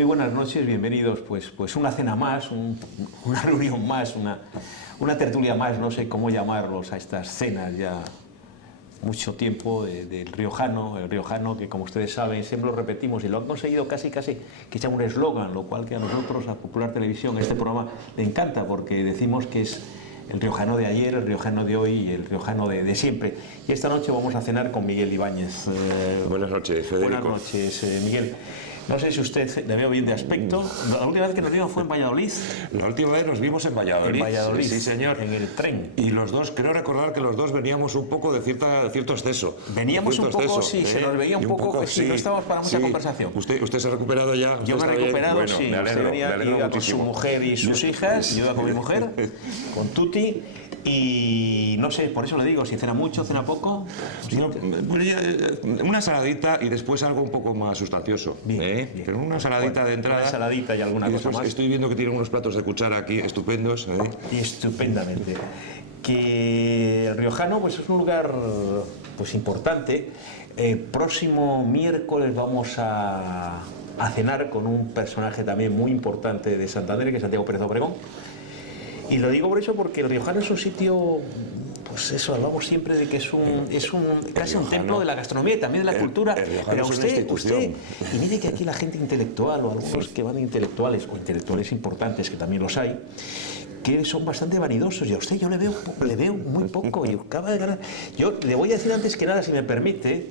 muy buenas noches, bienvenidos pues una cena más, una reunión más, una tertulia más, no sé cómo llamarlos a estas cenas ya mucho tiempo del riojano, el riojano que como ustedes saben siempre lo repetimos y lo han conseguido casi que sea un eslogan, lo cual que a nosotros, a Popular Televisión, este programa le encanta porque decimos que es el riojano de ayer, el riojano de hoy y el riojano de siempre. Y esta noche vamos a cenar con Miguel Ibáñez. Buenas noches, Federico. Buenas noches, Miguel. No sé si usted le veo bien de aspecto. La última vez que nos vimos fue en Valladolid. La última vez nos vimos en Valladolid. En Valladolid, sí, señor. En el tren. Y los dos, creo recordar que los dos veníamos un poco de cierto exceso. Veníamos un poco, sí, se nos veía un poco, sí, no estábamos para mucha conversación. ¿Usted se ha recuperado ya? Yo me he recuperado, bueno, sí. Me alegro, Usted venía, iba con su mujer y sus hijas, yo iba con mi mujer, con Tuti. Y no sé, por eso le digo, si cena mucho, cena poco. No, una ensaladita y después algo un poco más sustancioso. Bien. Pero una ensaladita de entrada. Una ensaladita y alguna cosa más. Estoy viendo que tienen unos platos de cuchara aquí estupendos. Y estupendamente. Que el riojano pues es un lugar pues importante. Próximo miércoles vamos a cenar con un personaje también muy importante de Santander, que es Santiago Pérez Obregón. Y lo digo por eso porque el riojano es un sitio, pues eso, hablamos siempre de que es casi un templo de la gastronomía y también de la cultura. Pero usted, y mire que aquí la gente intelectual o algunos que van intelectuales o intelectuales importantes, que también los hay, que son bastante vanidosos, y a usted yo le veo muy poco. Yo le voy a decir antes que nada, si me permite,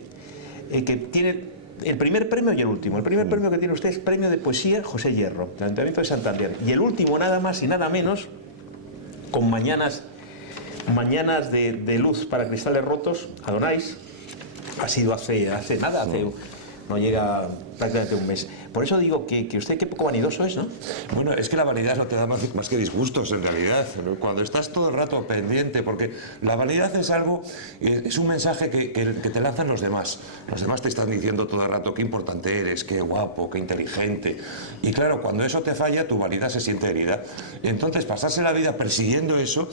que tiene el primer premio y el último. El primer premio que tiene usted es premio de poesía José Hierro, del Ayuntamiento de Santander, y el último nada más y nada menos, con mañanas de luz para cristales rotos, Adonais, ha sido hace nada, no llega prácticamente un mes. Por eso digo que usted qué poco vanidoso es, ¿no? Bueno, es que la vanidad no te da más que disgustos en realidad, ¿no? Cuando estás todo el rato pendiente, porque la vanidad es algo, es un mensaje que te lanzan los demás. Los demás te están diciendo todo el rato qué importante eres, qué guapo, qué inteligente. Y claro, cuando eso te falla, tu vanidad se siente herida. Entonces, pasarse la vida persiguiendo eso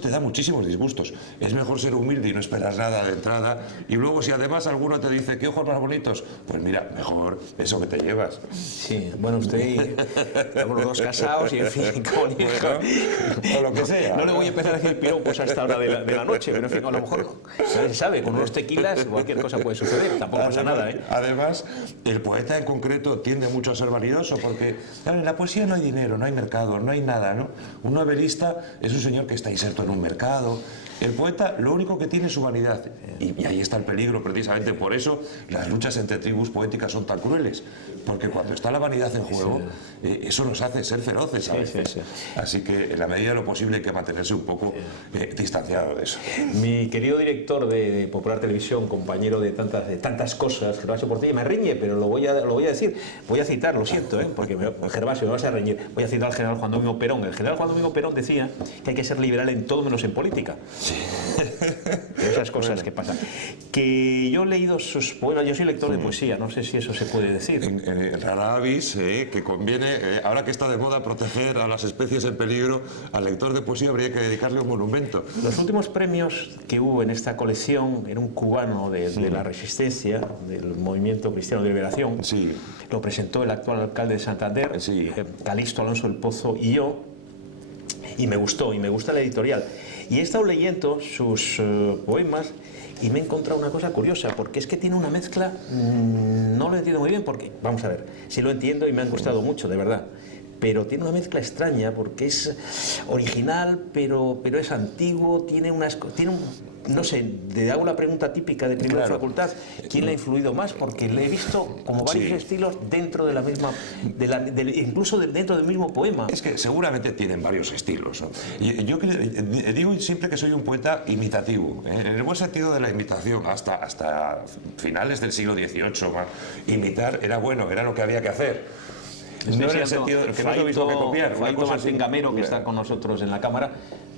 te da muchísimos disgustos. Es mejor ser humilde y no esperar nada de entrada. Y luego, si además alguno te dice, ¿qué ojos más bonitos? Pues mira, mejor eso que te llevas. Sí, bueno, usted y estamos los dos casados y en fin, con hijo. O lo que sea. No le voy a empezar a decir piropos a esta hora de la noche, pero en fin, a lo mejor, nadie sabe, con unos tequilas cualquier cosa puede suceder, tampoco pasa nada, ¿eh? Además, el poeta en concreto tiende mucho a ser vanidoso, porque claro, en la poesía no hay dinero, no hay mercado, no hay nada, ¿no? Un novelista es un señor que está inserto en un mercado. El poeta lo único que tiene es su vanidad, y ahí está el peligro. Precisamente por eso las luchas entre tribus poéticas son tan crueles, porque cuando está la vanidad en juego, eso nos hace ser feroces a veces. Sí. Así que en la medida de lo posible hay que mantenerse un poco distanciado de eso. Mi querido director de Popular Televisión, compañero de tantas cosas, Gervasio Portilla, me riñe, pero lo voy a decir, voy a citar, lo siento, porque Gervasio me vas a reñir, voy a citar al general Juan Domingo Perón. El general Juan Domingo Perón decía que hay que ser liberal en todo menos en política. Sí. Esas cosas que pasan. Que yo he leído sus poemas, yo soy lector de poesía, no sé si eso se puede decir. En rara avis, que conviene, ahora que está de moda proteger a las especies en peligro, al lector de poesía habría que dedicarle un monumento. Los últimos premios que hubo en esta colección era un cubano de la Resistencia, del Movimiento Cristiano de Liberación. Sí. Lo presentó el actual alcalde de Santander, sí. Calixto Alonso del Pozo, y yo, y me gusta la editorial. Y he estado leyendo sus poemas y me he encontrado una cosa curiosa, porque es que tiene una mezcla, no lo entiendo muy bien, porque, vamos a ver, sí lo entiendo y me han gustado mucho, de verdad, pero tiene una mezcla extraña, porque es original, pero es antiguo, no sé, le hago la pregunta típica de primera facultad, ¿quién le ha influido más? Porque le he visto como varios estilos dentro de la misma, incluso dentro del mismo poema. Es que seguramente tienen varios estilos, ¿no? Y yo digo siempre que soy un poeta imitativo, en el buen sentido de la imitación, hasta finales del siglo XVIII. Imitar era bueno, era lo que había que hacer. No en el sentido de que no es lo mismo que copiar. Faito Martín Gamero, que está con nosotros en la cámara.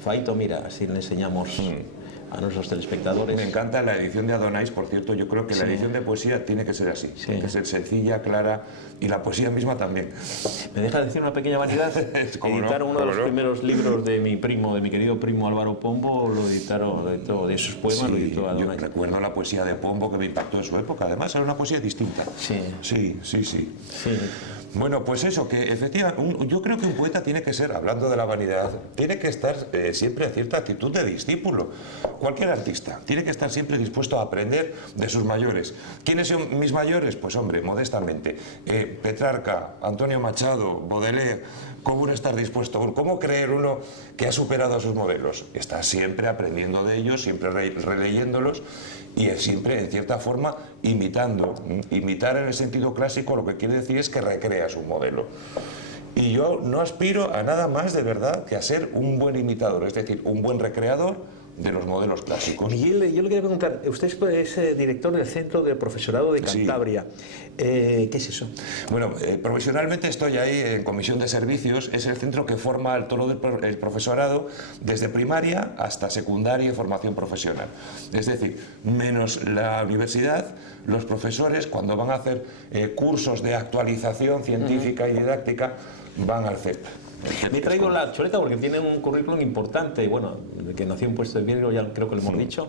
Faito, mira, así le enseñamos a nuestros telespectadores. Me encanta la edición de Adonais, por cierto. Yo creo que la edición de poesía tiene que ser así, tiene que ser sencilla, clara, y la poesía misma también. ¿Me deja decir una pequeña vanidad? Editaron uno de los primeros libros de mi querido primo Álvaro Pombo, lo editó de sus poemas, lo editó Adonais. Yo recuerdo la poesía de Pombo, que me impactó en su época, además era una poesía distinta. Sí. Bueno, pues eso, que efectivamente, yo creo que un poeta tiene que ser, hablando de la vanidad, tiene que estar siempre en cierta actitud de discípulo. Cualquier artista tiene que estar siempre dispuesto a aprender de sus mayores. ¿Quiénes son mis mayores? Pues hombre, modestamente, Petrarca, Antonio Machado, Baudelaire. ¿Cómo no estar dispuesto? ¿Cómo creer uno que ha superado a sus modelos? Está siempre aprendiendo de ellos, siempre releyéndolos y siempre, en cierta forma, imitando. Imitar en el sentido clásico lo que quiere decir es que recrea su modelo. Y yo no aspiro a nada más de verdad que a ser un buen imitador, es decir, un buen recreador de los modelos clásicos. Miguel, yo le quería preguntar, usted es director del Centro de Profesorado de Cantabria. Sí. ¿Qué es eso? Bueno, profesionalmente estoy ahí en Comisión de Servicios, es el centro que forma todo el profesorado desde primaria hasta secundaria y formación profesional. Es decir, menos la universidad, los profesores cuando van a hacer cursos de actualización científica y didáctica van al CEP. Me traigo la chuleta porque tiene un currículum importante, bueno, que nació en Puesto de Vidrio, ya creo que lo hemos dicho.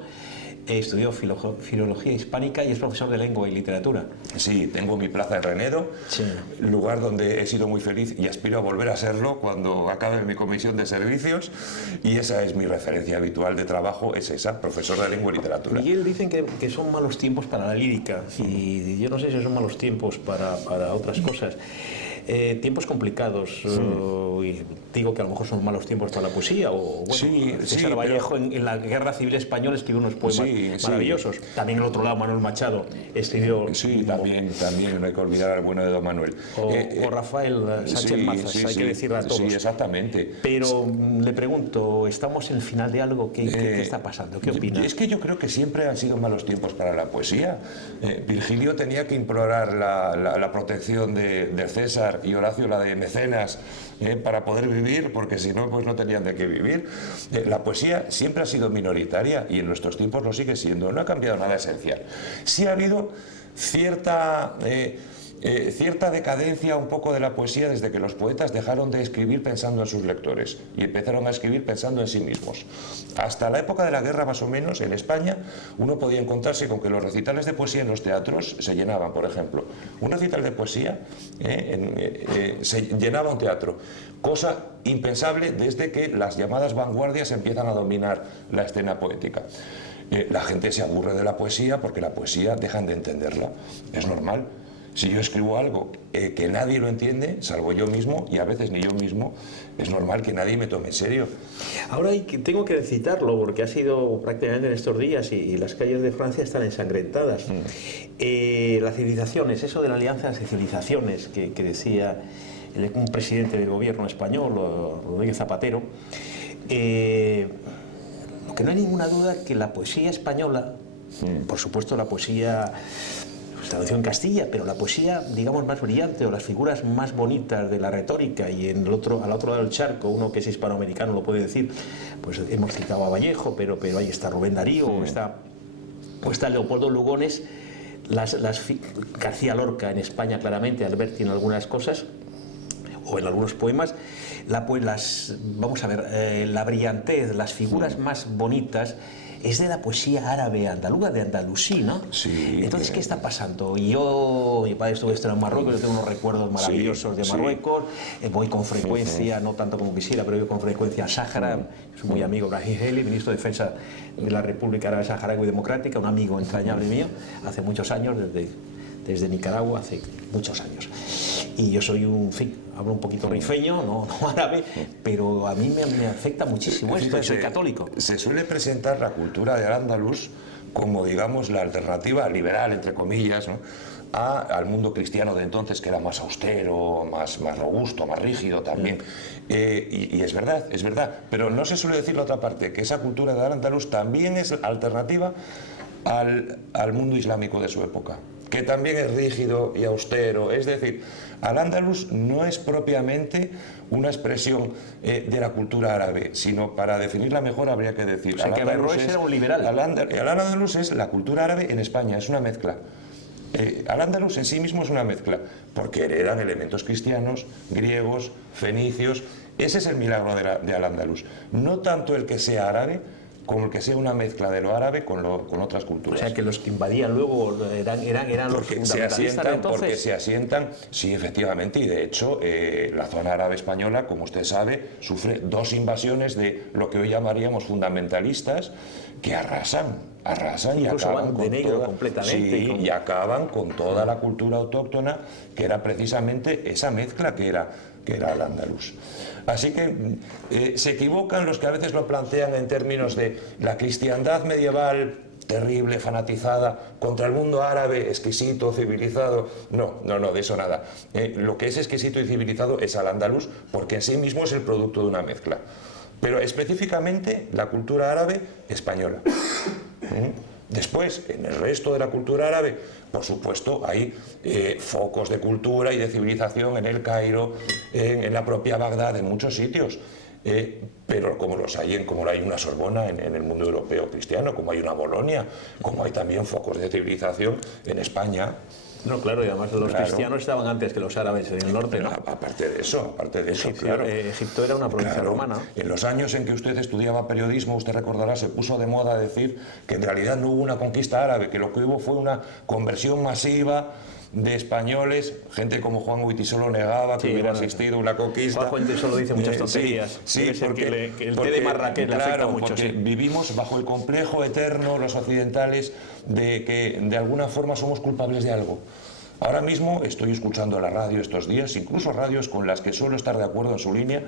Estudió filología hispánica y es profesor de lengua y literatura. Sí, tengo mi plaza en Renedo, sí, lugar donde he sido muy feliz y aspiro a volver a serlo cuando acabe mi comisión de servicios, y esa es mi referencia habitual de trabajo, es esa, profesor de lengua y literatura. Miguel, dicen que son malos tiempos para la lírica y yo no sé si son malos tiempos para otras cosas. Tiempos complicados, y digo que a lo mejor son malos tiempos para la poesía, o bueno, sí, César Vallejo en la Guerra Civil Española escribió unos poemas maravillosos. También al otro lado Manuel Machado escribió... Sí, también no hay que olvidar al bueno de Don Manuel. O Rafael Sánchez Mazas, hay que decirle a todos. Sí, exactamente. Pero le pregunto, ¿estamos en el final de algo? ¿Qué está pasando? ¿Qué opina? Es que yo creo que siempre han sido malos tiempos para la poesía. Virgilio tenía que implorar la protección de César y Horacio la de Mecenas para poder vivir, porque si no, pues no tenían de qué vivir. La poesía siempre ha sido minoritaria y en nuestros tiempos lo sigue siendo, no ha cambiado nada esencial. Sí ha habido cierta decadencia un poco de la poesía desde que los poetas dejaron de escribir pensando en sus lectores y empezaron a escribir pensando en sí mismos. Hasta la época de la guerra, más o menos, en España, uno podía encontrarse con que los recitales de poesía en los teatros se llenaban, por ejemplo. Un recital de poesía se llenaba un teatro, cosa impensable desde que las llamadas vanguardias empiezan a dominar la escena poética. La gente se aburre de la poesía porque la poesía dejan de entenderla. Es normal. Si yo escribo algo que nadie lo entiende, salvo yo mismo, y a veces ni yo mismo, es normal que nadie me tome en serio. Ahora tengo que citarlo porque ha sido prácticamente en estos días y las calles de Francia están ensangrentadas. Las civilizaciones, eso de la alianza de civilizaciones que decía un presidente del gobierno español, Rodríguez Zapatero, lo que no hay ninguna duda que la poesía española, por supuesto la poesía... traducción en Castilla, pero la poesía, digamos, más brillante o las figuras más bonitas de la retórica, y al otro lado del charco, uno que es hispanoamericano lo puede decir, pues hemos citado a Vallejo, pero ahí está Rubén Darío, o está Leopoldo Lugones, García Lorca en España claramente, Alberti en algunas cosas, o en algunos poemas, vamos a ver, la brillantez, las figuras más bonitas, es de la poesía árabe andaluza, de Andalusí, ¿no? Sí. Entonces, ¿qué está pasando? Mi padre estuvo en Marruecos, yo tengo unos recuerdos maravillosos de Marruecos, voy con frecuencia, no tanto como quisiera, pero voy con frecuencia a Sáhara, soy muy amigo de Brahim Heli, ministro de Defensa de la República Árabe Saharaui Democrática, un amigo entrañable mío, hace muchos años, desde Nicaragua, hace muchos años. Y yo soy hablo un poquito rifeño, no árabe, pero a mí me afecta muchísimo esto, soy católico. Se suele presentar la cultura de Al-Ándalus como, digamos, la alternativa liberal, entre comillas, ¿no?, al mundo cristiano de entonces, que era más austero, más robusto, más rígido también. Y es verdad, pero no se suele decir la otra parte, que esa cultura de Al-Ándalus también es alternativa al mundo islámico de su época, que también es rígido y austero. Es decir, Al-Ándalus no es propiamente una expresión de la cultura árabe, sino, para definirla mejor, habría que decir... O sea, que Averroes era un liberal. Al-Ándalus es la cultura árabe en España, es una mezcla. Al-Ándalus en sí mismo es una mezcla, porque heredan elementos cristianos, griegos, fenicios. Ese es el milagro de Al-Ándalus. No tanto el que sea árabe, como el que sea una mezcla de lo árabe con otras culturas. O sea, que los que invadían luego eran los fundamentalistas entonces. Porque se asientan, sí, efectivamente, y de hecho la zona árabe española, como usted sabe, sufre 2 invasiones de lo que hoy llamaríamos fundamentalistas, que arrasan y acaban de negro completamente. Sí, y acaban con toda la cultura autóctona, que era precisamente esa mezcla que era el andaluz. Así que se equivocan los que a veces lo plantean en términos de la cristiandad medieval terrible, fanatizada, contra el mundo árabe, exquisito, civilizado. No, de eso nada. Lo que es exquisito y civilizado es al andaluz, porque en sí mismo es el producto de una mezcla. Pero específicamente la cultura árabe española. Después, en el resto de la cultura árabe, por supuesto, hay focos de cultura y de civilización en el Cairo, en la propia Bagdad, en muchos sitios. Pero como hay una Sorbona en el mundo europeo cristiano, como hay una Bolonia, como hay también focos de civilización en España. No, claro, y además los cristianos estaban antes que los árabes en el norte, ¿no? Aparte de eso, claro. Egipto era una provincia romana. En los años en que usted estudiaba periodismo, usted recordará, se puso de moda decir que en realidad no hubo una conquista árabe, que lo que hubo fue una conversión masiva de españoles. Gente como Juan Huitisolo negaba que hubiera existido una conquista. Juan Huitisolo dice muchas tonterías. Sí, porque el té de Marrakech le afecta mucho. Porque vivimos bajo el complejo eterno, los occidentales, de que de alguna forma somos culpables de algo. Ahora mismo estoy escuchando la radio estos días, incluso radios con las que suelo estar de acuerdo en su línea,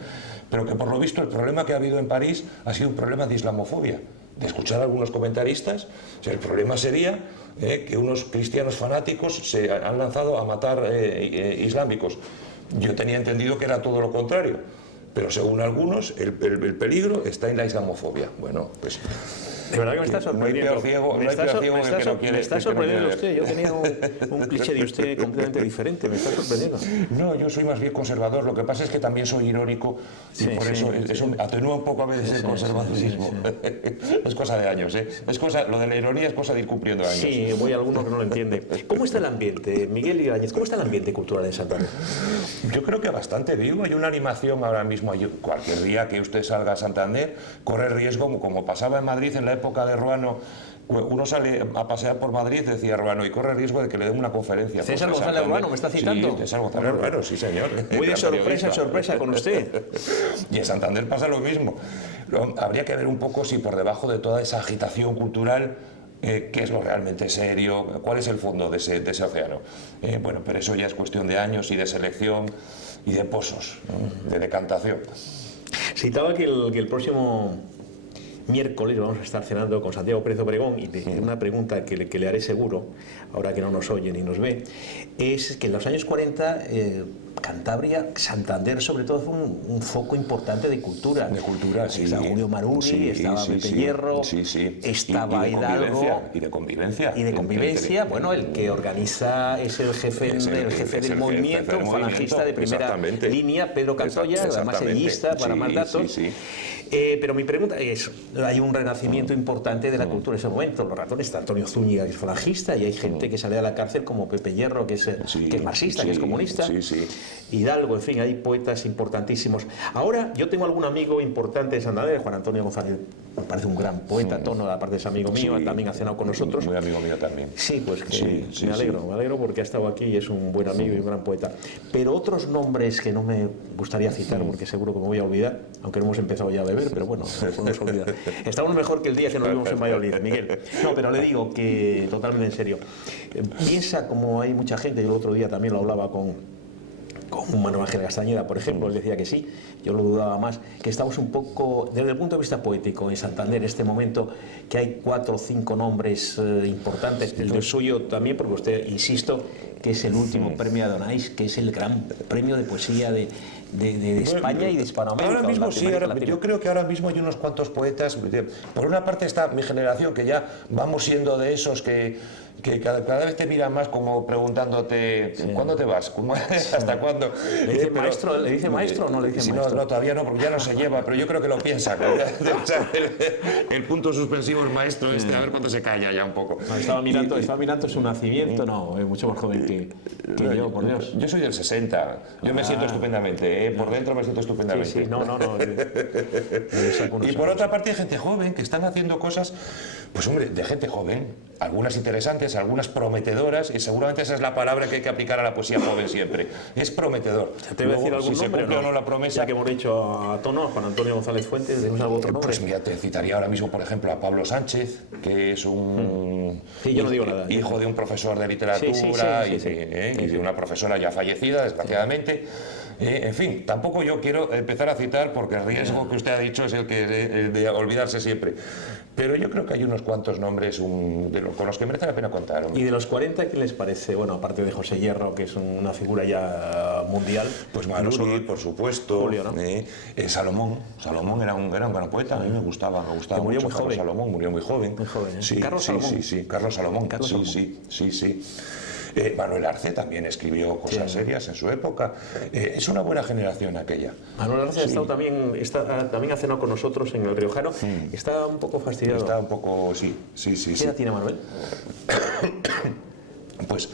pero que por lo visto el problema que ha habido en París ha sido un problema de islamofobia. De escuchar a algunos comentaristas, o sea, el problema sería que unos cristianos fanáticos se han lanzado a matar islámicos. Yo tenía entendido que era todo lo contrario, pero según algunos el peligro está en la islamofobia. Bueno, pues... De verdad que me está sorprendiendo. Me está sorprendiendo usted. Yo tenía un cliché de usted completamente diferente. Me está sorprendiendo. No, yo soy más bien conservador. Lo que pasa es que también soy irónico y por eso atenúa un poco a veces el conservadurismo. Es cosa de años, ¿eh? Lo de la ironía es cosa de ir cumpliendo años. Sí, voy a alguno que no lo entiende. ¿Cómo está el ambiente, Miguel Ibáñez? ¿Cómo está el ambiente cultural en Santander? Yo creo que bastante vivo. Hay una animación ahora mismo. Cualquier día que usted salga a Santander, corre riesgo, como pasaba en Madrid en la época de Ruano. Uno sale a pasear por Madrid, decía Ruano, y corre riesgo de que le den una conferencia. César González Ruano, ¿me está citando? Sí, César González Ruano, sí señor. Muy de sorpresa en sorpresa con usted. Y en Santander pasa lo mismo. Habría que ver un poco si por debajo de toda esa agitación cultural, qué es lo realmente serio, cuál es el fondo de ese océano. Bueno, pero eso ya es cuestión de años y de selección y de pozos, de decantación. Citaba que el próximo miércoles vamos a estar cenando con Santiago Pérez Obregón y una pregunta que le haré seguro, ahora que no nos oye ni nos ve, es que en los años 40 Cantabria, Santander sobre todo fue un foco importante de cultura. De cultura, sí. Estaba Julio Maruri, estaba Pepe Hierro, estaba Hidalgo. Y de convivencia. Y de convivencia. Bueno, el que organiza es el jefe del movimiento, un falangista de primera línea, Pedro Cantoya, además edillista, para más datos. Pero mi pregunta es, hay un renacimiento importante de la cultura en ese momento. Los ratones está Antonio Zúñiga, que es falangista, y hay gente que sale de la cárcel como Pepe Hierro, que es marxista, que es comunista. Hidalgo, en fin, hay poetas importantísimos. Ahora, yo tengo algún amigo importante de Santander, Juan Antonio González, me parece un gran poeta, Tono, aparte es amigo mío, también ha cenado con nosotros. Muy amigo mío también. Sí, pues que me alegro porque ha estado aquí y es un buen amigo y un gran poeta. Pero otros nombres que no me gustaría citar, porque seguro que me voy a olvidar, aunque no hemos empezado ya a beber, pero bueno, no nos olvidar. Estamos mejor que el día que nos vimos en Valladolid, Miguel. No, pero le digo que totalmente en serio. Piensa, como hay mucha gente, yo el otro día también lo hablaba con Manuel Ángel Castañeda, por ejemplo, él decía que sí, yo lo dudaba más, que estamos un poco, desde el punto de vista poético, en Santander en este momento, que hay 4 o 5 nombres importantes, el del suyo también, porque usted, insisto, que es el último premio Adonais, que es el gran premio de poesía de España y de Hispanoamérica. Ahora mismo sí, yo creo que ahora mismo hay unos cuantos poetas. Por una parte está mi generación, que ya vamos siendo de esos que cada vez te miran más como preguntándote ¿cuándo te vas? ¿Hasta cuándo? ¿Le dice maestro o no le dice maestro? No, todavía no, porque ya no se lleva, pero yo creo que lo piensa. El punto suspensivo es maestro a ver cuándo se calla ya un poco. No, estaba mirando su nacimiento, no, es mucho más joven que yo, por Dios. Yo soy del 60, yo me siento estupendamente, por dentro me siento estupendamente. Sí, no. Y por otra parte hay gente joven que están haciendo cosas, pues hombre, de gente joven, algunas interesantes, algunas prometedoras, y seguramente esa es la palabra que hay que aplicar a la poesía joven siempre, es prometedor. ¿Te voy a decir algún si nombre se cumple o no la promesa? Ya que hemos dicho a tono, a Juan Antonio González Fuentes, ¿tenemos algún otro nombre? Pues mira, te citaría ahora mismo, por ejemplo, a Pablo Sánchez, que es un Sí, yo no digo nada. hijo de un profesor de literatura y de una profesora ya fallecida, desgraciadamente. En fin, tampoco yo quiero empezar a citar porque el riesgo que usted ha dicho es el de olvidarse siempre. Pero yo creo que hay unos cuantos nombres con los que merece la pena contar. ¿Y de los 40 qué les parece? Bueno, aparte de José Hierro, que es una figura ya mundial. Pues Manusky, por supuesto. Julio, ¿no? Salomón era un gran poeta, a mí me gustaba que murió mucho. Muy joven. Salomón murió muy joven. Muy joven, ¿eh? Sí, Carlos Salomón. Sí, Carlos Salomón. Sí. Manuel Arce también escribió cosas serias en su época. Es una buena generación aquella. Manuel Arce ha estado también ha cenado con nosotros en el Riojano. Está un poco fastidiado. Está un poco, sí. ¿Qué edad tiene Manuel? Pues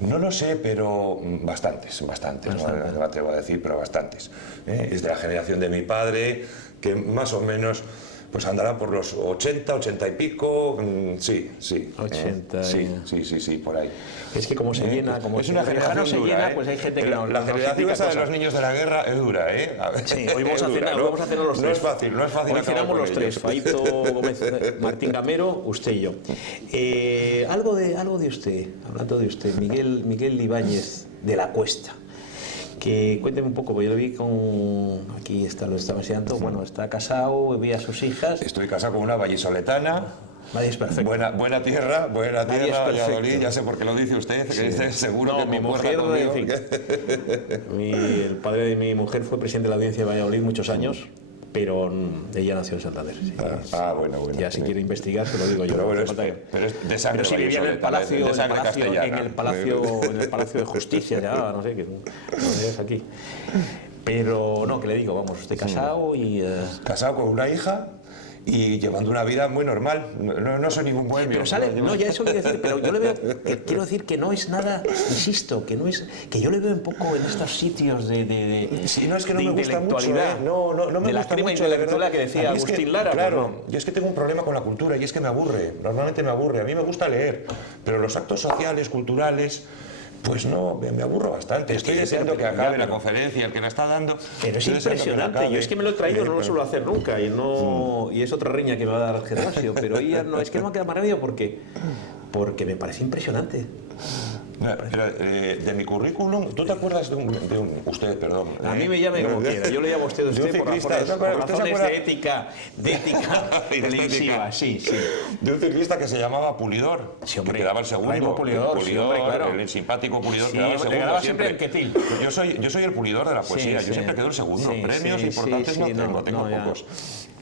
no lo sé, pero bastantes. No me atrevo a decir, pero bastantes. Es de la generación de mi padre, que más o menos pues andará por los 80 y pico, sí. 80. Sí, por ahí. Es que como se llena, como es una generación se dura, llena, pues hay gente que no. La generación esa de los niños de la guerra es dura, Sí, hoy vamos a cenar los tres. No es fácil. Hoy cenamos los tres, Faito Gómez, Martín Gamero, usted y yo. Algo de usted, hablando de usted, Miguel Ibáñez de la Cuesta. Que cuénteme un poco, porque yo lo vi aquí lo estaba enseñando, bueno, está casado, vi a sus hijas. Estoy casado con una vallisoletana. Nadie es perfecto. Buena tierra, Valladolid, ya sé por qué lo dice usted, que esté seguro que mi mujer, conmigo. en fin, el padre de mi mujer fue presidente de la Audiencia de Valladolid muchos años, pero ella nació en Santander. Sí. Bueno. Ya si quiere investigar, se lo digo yo. Pero bueno, pero es de sangre. Pero sí vivía en el palacio, en el palacio de Justicia, ya no sé, que no es aquí. Pero no, que le digo, vamos, usted casado y... Casado con una hija y llevando una vida muy normal. No soy ningún bohemio. Pero sale, ya eso quiero decir, pero yo le veo, quiero decir que no es nada, insisto, que yo le veo un poco en estos sitios sí, no es que no me gusta mucho, no me de la gusta crema mucho, intelectual que decía Agustín Lara. Claro, pues no. yo es que tengo un problema con la cultura y es que me aburre, normalmente me aburre. A mí me gusta leer, pero los actos sociales, culturales, pues no, me aburro bastante. Estoy deseando que acabe la conferencia, el que la está dando. Pero es impresionante. Yo es que me lo he traído, no lo suelo hacer nunca. Y es otra riña que me va a dar Gervasio. Pero ella no, es que no me ha quedado maravilla porque me parece impresionante. Pero de mi currículum, ¿tú te acuerdas usted, perdón? A mí me llame como quiera, yo le llamo a usted por razones de ética televisiva, sí. De un ciclista que se llamaba Pulidor, sí, hombre, que quedaba el segundo. Pulidor, sí, hombre, claro. El simpático Pulidor, sí, quedaba el segundo. Quedaba siempre el Quetil. Yo soy el Pulidor de la poesía, yo siempre quedo el segundo. Premios importantes no tengo pocos.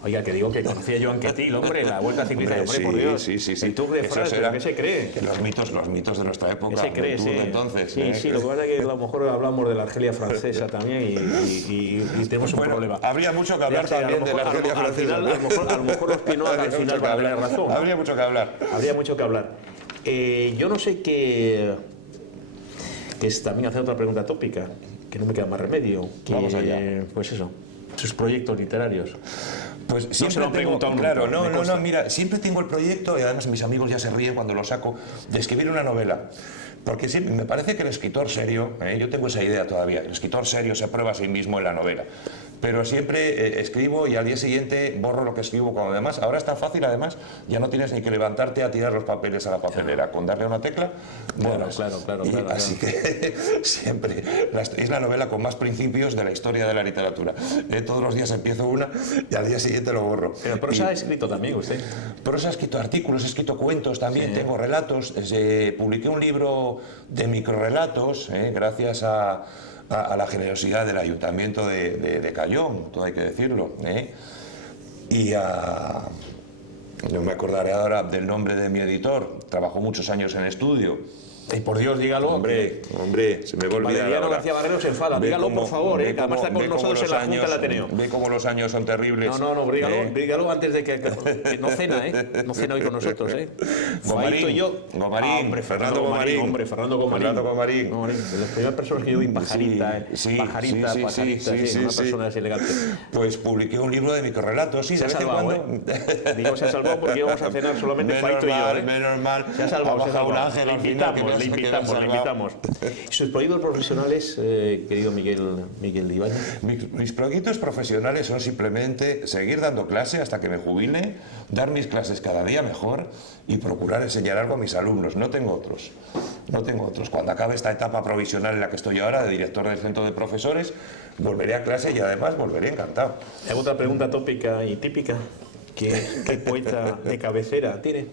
Oiga, que digo que conocía yo a Anquetil, hombre, la Vuelta Ciclista, hombre, por Dios. Sí. El Tour de Francia, ¿qué se cree? Los mitos de nuestra época. ¿Qué se cree? Sí. Entonces, sí, lo que pasa es que a lo mejor hablamos de la Argelia francesa también y tenemos un problema. Habría mucho que hablar también de la Argelia francesa. A lo mejor los Pinoat al final van a tener razón. Habría mucho que hablar. Habría mucho que hablar. Yo no sé qué... Que es también hacer otra pregunta tópica, que no me queda más remedio. Vamos allá. Pues eso, sus proyectos literarios. Pues no se lo han preguntado nunca. Claro, no, mira, siempre tengo el proyecto, y además mis amigos ya se ríen cuando lo saco, de escribir una novela. Porque sí, me parece que el escritor serio, yo tengo esa idea todavía, el escritor serio se prueba a sí mismo en la novela. Pero siempre escribo y al día siguiente borro lo que escribo con lo demás. Ahora es tan fácil, además, ya no tienes ni que levantarte a tirar los papeles a la papelera. Con darle a una tecla, claro. Así que siempre es la novela con más principios de la historia de la literatura. Todos los días empiezo una y al día siguiente lo borro. Pero prosa ha escrito también usted. Prosa ha escrito artículos, he escrito cuentos también, tengo relatos. Publiqué un libro de microrelatos, gracias a la generosidad del Ayuntamiento de Cayón, todo hay que decirlo. Y no me acordaré ahora del nombre de mi editor, trabajó muchos años en estudio, Y por Dios, dígalo. Hombre, se me va a olvidar Valeriano ahora. García Barrero se enfada. Dígalo, por favor, que además está con nosotros en la Junta del Ateneo. Ve cómo los años son terribles. No, dígalo antes de que no cena, no cena hoy con nosotros, Faito y yo. Gomarín, Fernando Gomarín. Fernando Gomarín. De las primeras personas que yo vi Pajarita, Pajarita, una persona así elegante. Pues publiqué un libro de microrelatos, sí, se ha salvado, Digo, se ha salvado porque íbamos a cenar solamente Faito y yo, Menos mal. Se ha salvado, le invitamos. ¿Sus proyectos profesionales, querido Miguel Ibáñez? Mis proyectos profesionales son simplemente seguir dando clase hasta que me jubile, dar mis clases cada día mejor y procurar enseñar algo a mis alumnos. No tengo otros. Cuando acabe esta etapa provisional en la que estoy ahora, de director del centro de profesores, volveré a clase y además volveré encantado. Hago otra pregunta tópica y típica. ¿Qué poeta de cabecera tiene?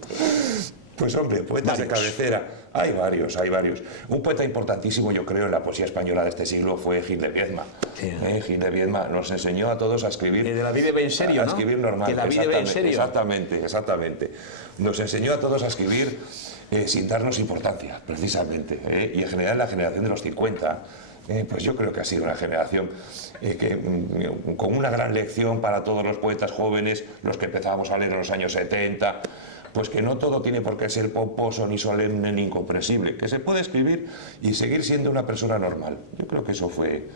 Pues hombre, poetas de cabecera, hay varios. Un poeta importantísimo, yo creo, en la poesía española de este siglo fue Gil de Viedma. Sí. Gil de Viedma nos enseñó a todos a escribir. De la vida ve en serio, a escribir normal. Que la vida ve en serio. Exactamente. Nos enseñó a todos a escribir sin darnos importancia, precisamente. Y en general la generación de los 50, pues yo creo que ha sido una generación con una gran lección para todos los poetas jóvenes, los que empezábamos a leer en los años 70. Pues que no todo tiene por qué ser pomposo, ni solemne, ni incomprensible, que se puede escribir y seguir siendo una persona normal. Yo creo que eso fue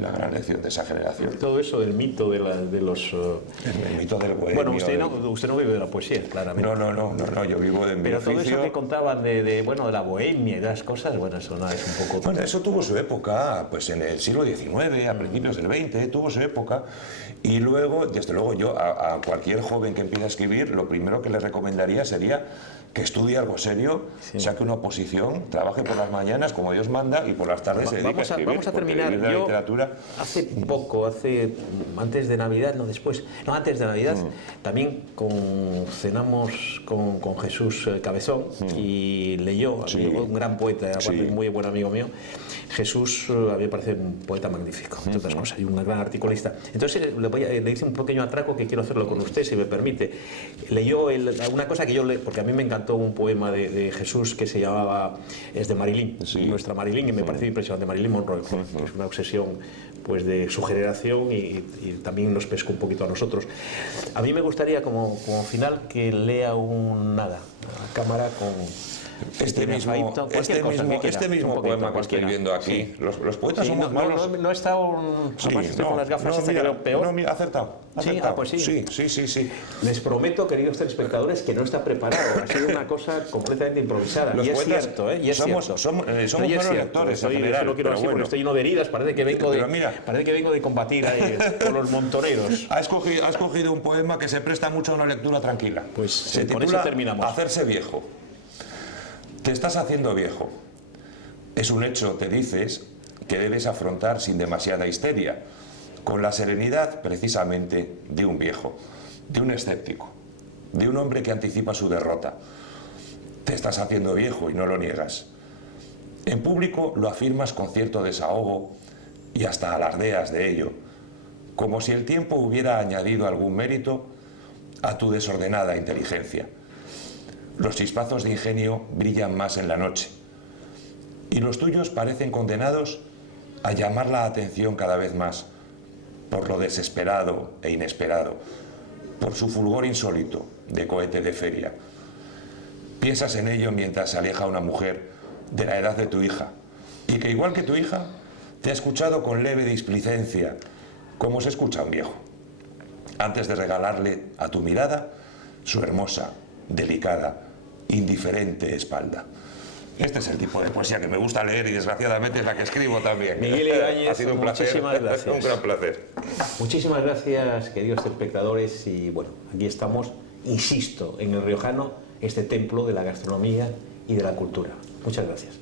la gran lección de esa generación. Todo eso del mito de los... El mito del bohemio. Bueno, usted no vive de la poesía, claramente. No, yo vivo de mi Pero oficio. todo eso que contaban de la bohemia y de las cosas, bueno, eso no es un poco... Bueno, eso tuvo su época, pues en el siglo XIX, a principios del XX, tuvo su época. Y luego, desde luego, yo a cualquier joven que empiece a escribir, lo primero que le recomendaría sería que estudie algo serio, saque una oposición, trabaje por las mañanas como Dios manda y por las tardes se dedique a escribir. Vamos a terminar. La literatura. Antes de Navidad, antes de Navidad, también cenamos con Jesús Cabezón y leyó, un gran poeta, muy buen amigo mío. Jesús a mí me parece un poeta magnífico, entre otras cosas, y un gran articulista. Entonces le hice un pequeño atraco que quiero hacerlo con usted, si me permite. Leyó una cosa que porque a mí me encantó un poema de Jesús que se llamaba Es de Marilyn, nuestra Marilyn, y me pareció impresionante, Marilyn Monroe, que es una obsesión pues de su generación y también nos pescó un poquito a nosotros. A mí me gustaría como final que lea a cámara con... Este mismo poema que estoy viendo aquí. Los poetas somos malos. No he estado con las gafas, que veo peor. No, mira, acertado. Pues sí. Sí. Les prometo, queridos telespectadores, que no está preparado. Ha sido una cosa completamente improvisada. Los poetas, somos buenos lectores en general. No quiero decir, porque estoy lleno de heridas. Parece que vengo de combatir con los montoneros. Ha escogido un poema que se presta mucho a una lectura tranquila. Pues se con titula eso terminamos. Hacerse viejo. Te estás haciendo viejo. Es un hecho, te dices, que debes afrontar sin demasiada histeria, con la serenidad precisamente de un viejo, de un escéptico, de un hombre que anticipa su derrota. Te estás haciendo viejo y no lo niegas. En público lo afirmas con cierto desahogo y hasta alardeas de ello, como si el tiempo hubiera añadido algún mérito a tu desordenada inteligencia. Los chispazos de ingenio brillan más en la noche y los tuyos parecen condenados a llamar la atención cada vez más por lo desesperado e inesperado, por su fulgor insólito de cohete de feria. Piensas en ello mientras se aleja una mujer de la edad de tu hija y que, igual que tu hija, te ha escuchado con leve displicencia, como se escucha a un viejo, antes de regalarle a tu mirada su hermosa, delicada, indiferente espalda. Este es el tipo de poesía que me gusta leer y desgraciadamente es la que escribo también. Miguel Ibáñez, ha sido un placer. Muchísimas gracias. Un gran placer. Muchísimas gracias, queridos espectadores, y bueno, aquí estamos, insisto, en El Riojano, este templo de la gastronomía y de la cultura. Muchas gracias.